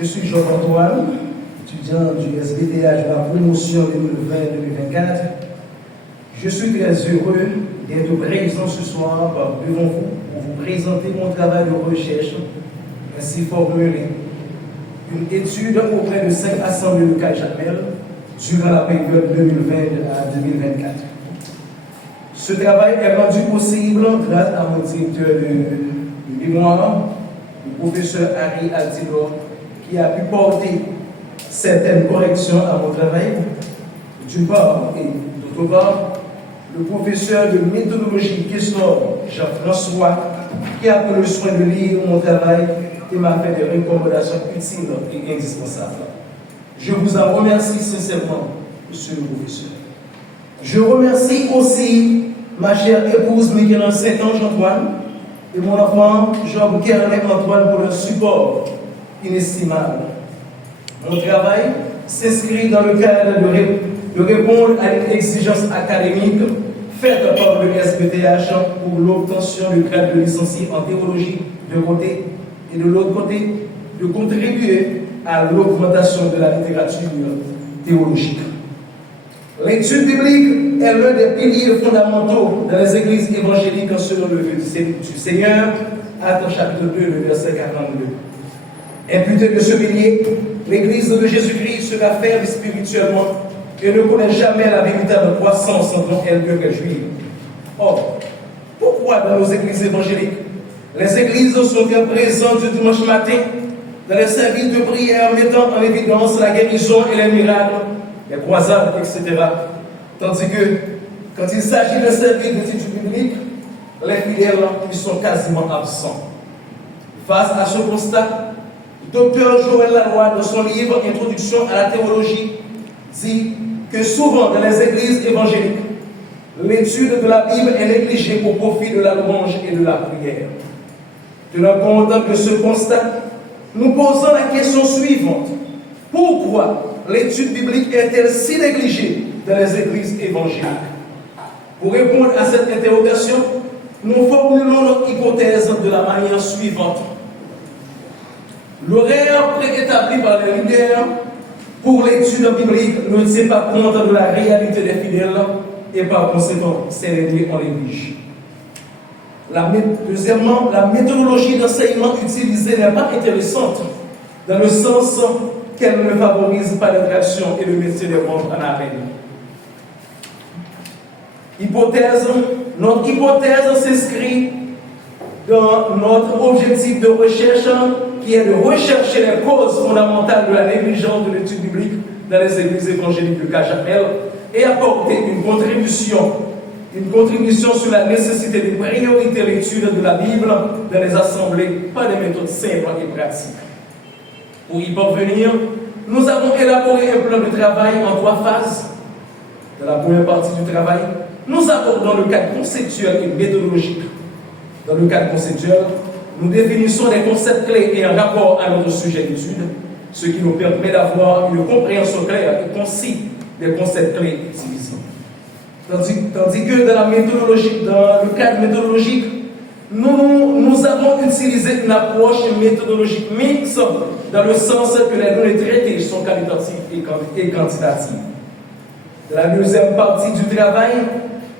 Je suis Jean-Antoine, étudiant du SBTH de la promotion 2020-2024. Je suis très heureux d'être présent ce soir devant vous pour vous présenter mon travail de recherche, ainsi formulé. Une étude auprès de 5 assemblées locales Jacmel durant la période 2020 à 2024. Ce travail est rendu possible grâce à mon directeur de mémoire, le professeur Harry Altidor, qui a pu porter certaines corrections à mon travail, d'une part, et d'autre part, le professeur de méthodologie Questor, Jean-François, qui a pris le soin de lire mon travail et m'a fait des recommandations utiles et indispensables. Je vous en remercie sincèrement, monsieur le professeur. Je remercie aussi ma chère épouse Michael Saint-Ange-Antoine et mon enfant Job Kerlin-Antoine pour le support inestimable. Mon travail s'inscrit dans le cadre de répondre à une exigence académique faite par le SBTH pour l'obtention du grade de licencié en théologie d'un côté et de l'autre côté de contribuer à l'augmentation de la littérature théologique. L'étude biblique est l'un des piliers fondamentaux dans les églises évangéliques selon le vœu du Seigneur, Actes chapitre 2, le verset 42. Imputé de ce pilier, l'église de Jésus-Christ sera ferme spirituellement et ne connaît jamais la véritable croissance dont elle peut réjouir. Or, pourquoi dans nos églises évangéliques, les églises sont bien présentes du dimanche matin dans les services de prière mettant en évidence la guérison et les miracles, les croisades, etc. Tandis que, quand il s'agit de services d'études bibliques, les fidèles ils sont quasiment absents. Face à ce constat, Dr Joël Laloy, dans son livre Introduction à la théologie, dit que souvent dans les églises évangéliques, l'étude de la Bible est négligée au profit de la louange et de la prière. Tenant compte de ce constat, nous posons la question suivante. Pourquoi l'étude biblique est-elle si négligée dans les églises évangéliques? Pour répondre à cette interrogation, nous formulons notre hypothèse de la manière suivante. L'horaire préétabli par les leaders pour l'étude biblique ne tient pas compte de la réalité des fidèles et par conséquent, ces derniers en néglige. Deuxièmement, la méthodologie d'enseignement utilisée n'est pas intéressante dans le sens qu'elle ne favorise pas l'interaction et le métier des membres en arène. Notre hypothèse s'inscrit dans notre objectif de recherche qui est de rechercher les causes fondamentales de la négligence de l'étude biblique dans les églises évangéliques de Cajamel et apporter une contribution sur la nécessité de prioriter l'étude de la Bible dans les assemblées par des méthodes simples et pratiques. Pour y parvenir, nous avons élaboré un plan de travail en 3 phases. Dans la première partie du travail, nous abordons le cadre conceptuel et méthodologique. Dans le cadre conceptuel, nous définissons des concepts clés et un rapport à notre sujet d'étude, ce qui nous permet d'avoir une compréhension claire et concise des concepts clés utilisés. Tandis que dans le cadre méthodologique, nous avons utilisé une approche méthodologique mixte dans le sens que les données traitées sont qualitatives et quantitatives. Dans la deuxième partie du travail,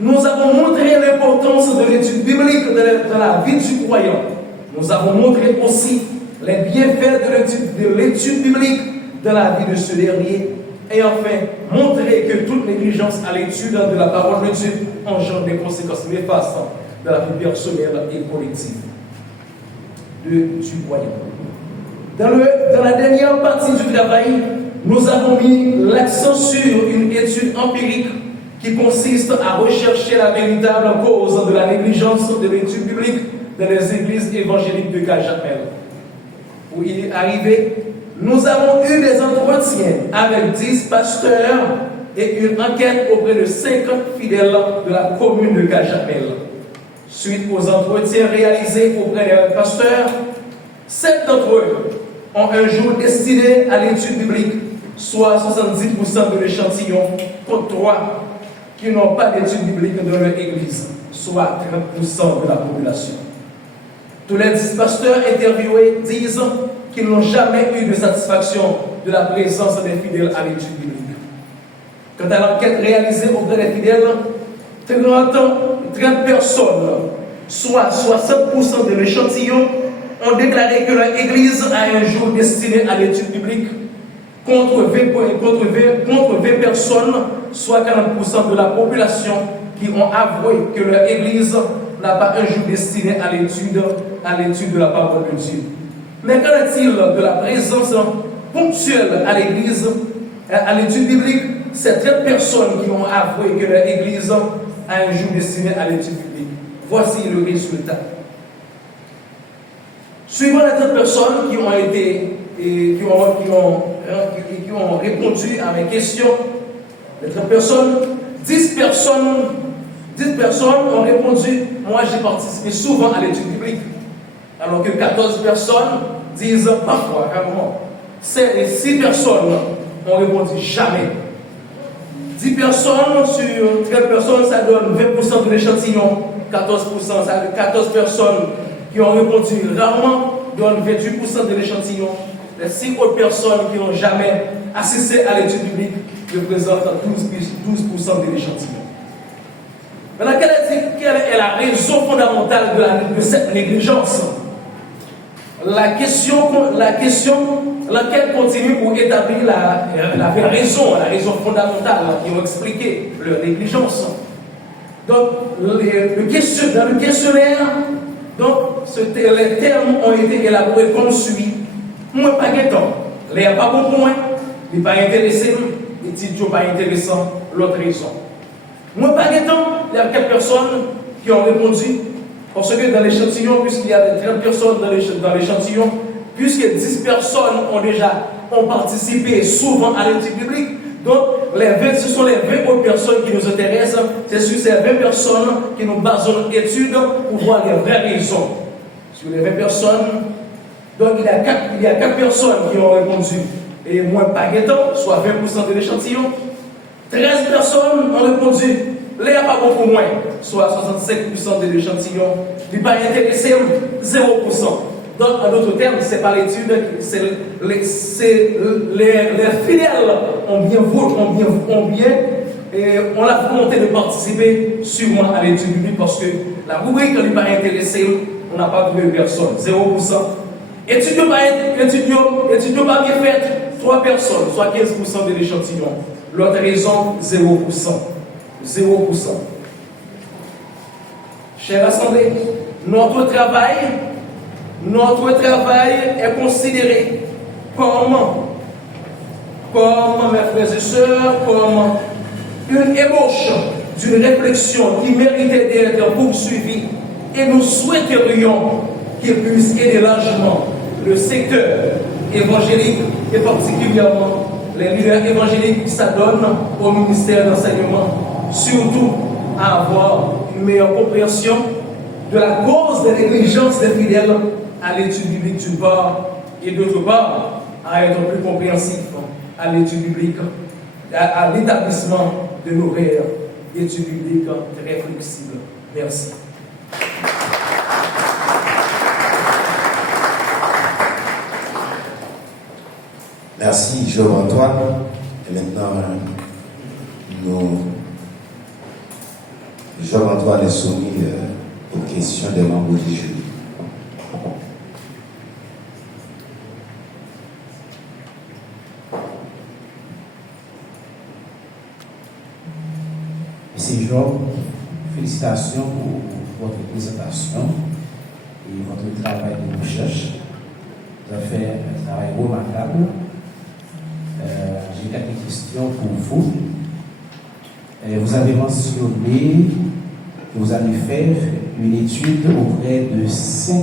nous avons montré l'importance de l'étude biblique dans la vie du croyant. Nous avons montré aussi les bienfaits de l'étude biblique dans la vie de ce dernier. Et enfin, montrer que toute négligence à l'étude de la parole de Dieu engendre des conséquences néfastes dans la vie personnelle et collective du croyant. Dans la dernière partie du travail, nous avons mis l'accent sur une étude empirique qui consiste à rechercher la véritable cause de la négligence de l'étude biblique dans les églises évangéliques de Cajamel. Pour y arriver, nous avons eu des entretiens avec 10 pasteurs et une enquête auprès de 50 fidèles de la commune de Cajamel. Suite aux entretiens réalisés auprès des pasteurs, 7 d'entre eux ont un jour destiné à l'étude biblique, soit 70% de l'échantillon, contre 3 qui n'ont pas d'étude biblique dans leur église, soit 30% de la population. Tous les 10 pasteurs interviewés disent qu'ils n'ont jamais eu de satisfaction de la présence des fidèles à l'étude biblique. Quant à l'enquête réalisée auprès des fidèles, 30 personnes, soit 60% de l'échantillon, ont déclaré que leur Église a un jour destiné à l'étude biblique, contre 20 personnes, soit 40% de la population, qui ont avoué que leur Église n'a pas un jour destiné à l'étude de la parole de Dieu. Mais qu'en est-il de la présence ponctuelle à l'Église, à l'étude biblique? C'est 30 personnes qui ont avoué que leur Église a un jour destiné à l'étude biblique. Voici le résultat. Suivant les 30 personnes qui ont répondu à mes questions, les 30 personnes, 10 personnes ont répondu, moi j'ai participé souvent à l'étude biblique, alors que 14 personnes disent parfois, carrément. 6 personnes ont répondu jamais. 10 personnes sur 30 personnes, ça donne 20% de l'échantillon, 14%, ça donne 14 personnes qui ont répondu rarement, donne 28% de l'échantillon. Les 5 autres personnes qui n'ont jamais assisté à l'étude biblique représentent 12% de l'échantillon. Maintenant, quelle est la raison fondamentale de cette négligence? L'enquête continue pour établir la raison fondamentale qui ont expliqué leur négligence. Donc, dans le questionnaire, les termes ont été élaborés comme suit. Moi, pas de temps. Il n'y a pas beaucoup moins. Il n'est pas intéressé. L'étude n'est pas intéressant. L'autre raison. Moi, pas de temps. Il y a quelques personnes qui ont répondu. Parce que dans l'échantillon, puisqu'il y a 30 personnes dans l'échantillon, puisque 10 personnes ont participé souvent à l'étude biblique, donc ce sont les 20 autres personnes qui nous intéressent. C'est sur ces 20 personnes que nous basons l'étude pour voir les vraies raisons. Sur les 20 personnes, donc il y a 4 personnes qui ont répondu et moins pas de temps, soit 20% de l'échantillon. 13 personnes ont répondu, il n'y a pas beaucoup moins, soit 65% de l'échantillon. Il n'est pas intéressé, 0%. Donc, en d'autres termes, ce n'est pas l'étude, c'est les fidèles ont la volonté de participer sûrement à l'étude biblique parce que la rubrique n'est pas intéressée, on n'a pas trouvé personne, 0%. Étude pas bien faite, 3 personnes, soit 15% de l'échantillon. L'autre raison, 0%. 0%. Chère Assemblée, notre travail est considéré comme, mes frères et sœurs, comme une ébauche d'une réflexion qui méritait d'être poursuivie et nous souhaiterions qu'il puisse aider largement le secteur évangélique et particulièrement les leaders évangéliques qui s'adonnent au ministère d'enseignement, surtout à avoir une meilleure compréhension de la cause de négligence des fidèles à l'étude biblique d'une part et d'autre part à être plus compréhensif à l'étude biblique, à l'établissement de l'horaire d'études bibliques très flexible. Merci. Merci, Job-Antoine. Et maintenant, Job-Antoine est soumis aux questions des membres du jury. Monsieur Job, félicitations pour votre présentation et votre travail de recherche. Vous avez fait un travail remarquable. J'ai quelques questions pour vous. Vous avez mentionné que vous allez faire une étude auprès de 5